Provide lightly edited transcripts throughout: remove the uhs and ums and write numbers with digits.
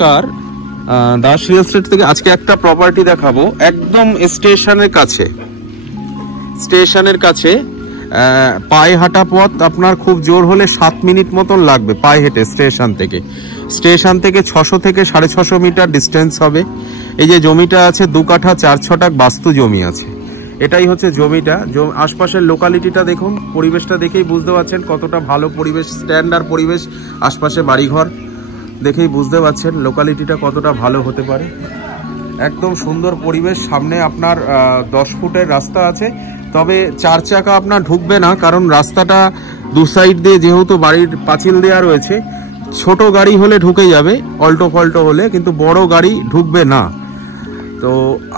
নমস্কার, Das real estate থেকে আজকে একটা প্রপার্টি দেখাবো একদম স্টেশনের কাছে পায়ে হাঁটা পথ। আপনার খুব জোর হলে 7 মিনিট মতন লাগবে পায়ে হেঁটে স্টেশন থেকে 600 থেকে 650 মিটার ডিস্টেন্স হবে। এই যে জমিটা আছে 2 কাঠা 4 ছটাক বাস্তু জমি আছে। এটাই হচ্ছে জমিটা। আশপাশের লোকালিটিটা দেখুন, পরিবেশটা দেখেই বুঝতে পারছেন কতটা ভালো পরিবেশ, স্ট্যান্ডার্ড পরিবেশ। আশপাশে বাড়িঘর দেখেই বুঝতে পারছেন লোকালিটিটা কতটা ভালো হতে পারে। একদম সুন্দর পরিবেশ। সামনে আপনার 10 ফুটের রাস্তা আছে, তবে 4 চাকা আপনার ঢুকবে না, কারণ রাস্তাটা 2 সাইড দিয়ে যেহেতু বাড়ির পাঁচিল দেওয়া রয়েছে। ছোট গাড়ি হলে ঢুকে যাবে, অল্টো ফল্টো হলে, কিন্তু বড় গাড়ি ঢুকবে না। তো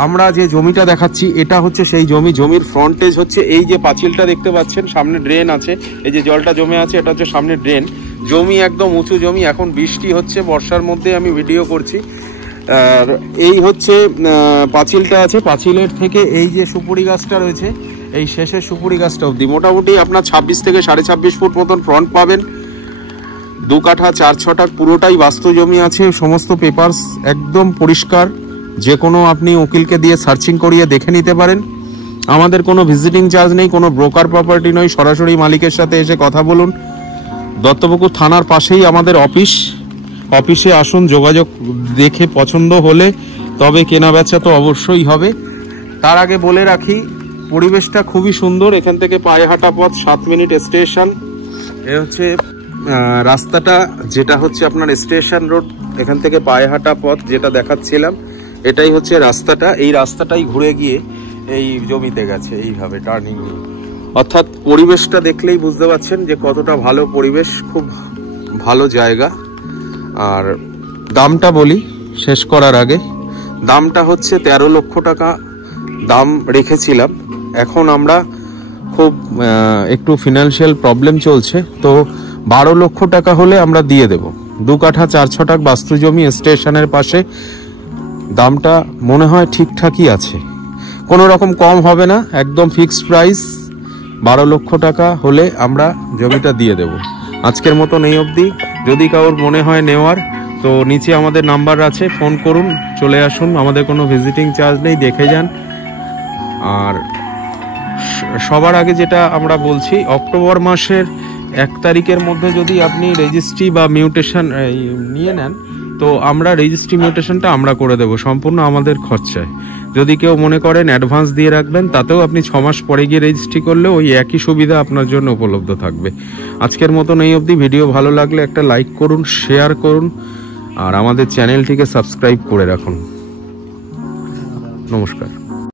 আমরা যে জমিটা দেখাচ্ছি এটা হচ্ছে সেই জমির ফ্রন্টেজ হচ্ছে এই যে পাঁচিলটা দেখতে পাচ্ছেন, সামনে ড্রেন আছে, এই যে জলটা জমে আছে এটা হচ্ছে সামনে ড্রেন। জমি একদম উঁচু জমি। এখন বৃষ্টি হচ্ছে, বর্ষার মধ্যে আমি ভিডিও করছি। আর এই হচ্ছে পাঁচিলটা আছে, পাঁচিলের থেকে এই যে সুপুরি গাছটা রয়েছে, এই শেষের সুপুরি গাছটা অবধি মোটামুটি আপনার 26 থেকে 26.5 ফুট মতন ফ্রন্ট পাবেন। 2 কাঠা 4 ছটাক পুরোটাই বাস্তু জমি আছে। সমস্ত পেপারস একদম পরিষ্কার। যে কোনো আপনি উকিলকে দিয়ে সার্চিং করিয়ে দেখে নিতে পারেন। আমাদের কোনো ভিজিটিং চার্জ নেই, কোনো ব্রোকার প্রপার্টি নয়। সরাসরি মালিকের সাথে এসে কথা বলুন। দত্তপুকুর থানার পাশেই আমাদের অফিসে আসুন। যোগাযোগ দেখে পছন্দ হলে তবে কেনা বেচা তো অবশ্যই হবে। তার আগে বলে রাখি পরিবেশটা খুবই সুন্দর। এখান থেকে পায়ে হাঁটা পথ, 7 মিনিট স্টেশন। এ হচ্ছে রাস্তাটা, যেটা হচ্ছে আপনার স্টেশন রোড। এখান থেকে পায়ে হাঁটা পথ যেটা দেখাচ্ছিলাম, এটাই হচ্ছে রাস্তাটা। এই রাস্তাটাই ঘুরে গিয়ে এই জমিতে গেছে এইভাবে টার্নিং নিয়ে। অর্থাৎ পরিবেশটা দেখলেই বুঝতে পারছেন যে কতটা ভালো পরিবেশ, খুব ভালো জায়গা। আর দামটা বলি শেষ করার আগে, দামটা হচ্ছে 13 লক্ষ টাকা দাম রেখেছিলাম। এখন আমরা খুব একটু ফিনান্সিয়াল প্রবলেম চলছে, তো 12 লক্ষ টাকা হলে আমরা দিয়ে দেব। 2 কাঠা 4 ছটাক বাস্তু জমি স্টেশনের পাশে। দামটা মনে হয় ঠিকঠাকই আছে, কোনো রকম কম হবে না, একদম ফিক্সড প্রাইস। 12 লক্ষ টাকা হলে আমরা জমিটা দিয়ে দেব। আজকের মতন এই অবধি। যদি কারোর মনে হয় নেওয়ার, তো নিচে আমাদের নাম্বার আছে, ফোন করুন, চলে আসুন। আমাদের কোনো ভিজিটিং চার্জ নেই, দেখে যান। আর সবার আগে যেটা আমরা বলছি, অক্টোবর মাসের 1 তারিখের মধ্যে যদি আপনি রেজিস্ট্রি বা মিউটেশন নিয়ে নেন, তো আমরা রেজিস্ট্রি মিউটেশনটা আমরা করে দেব সম্পূর্ণ আমাদের খরচায়। যদি কেউ মনে করেন অ্যাডভান্স দিয়ে রাখবেন, তাতেও আপনি 6 মাস পরে গিয়ে রেজিস্ট্রি করলে ওই একই সুবিধা আপনার জন্য উপলব্ধ থাকবে। আজকের মতন এই অবধি। ভিডিও ভালো লাগলে একটা লাইক করুন, শেয়ার করুন, আর আমাদের চ্যানেলটিকে সাবস্ক্রাইব করে রাখুন। নমস্কার।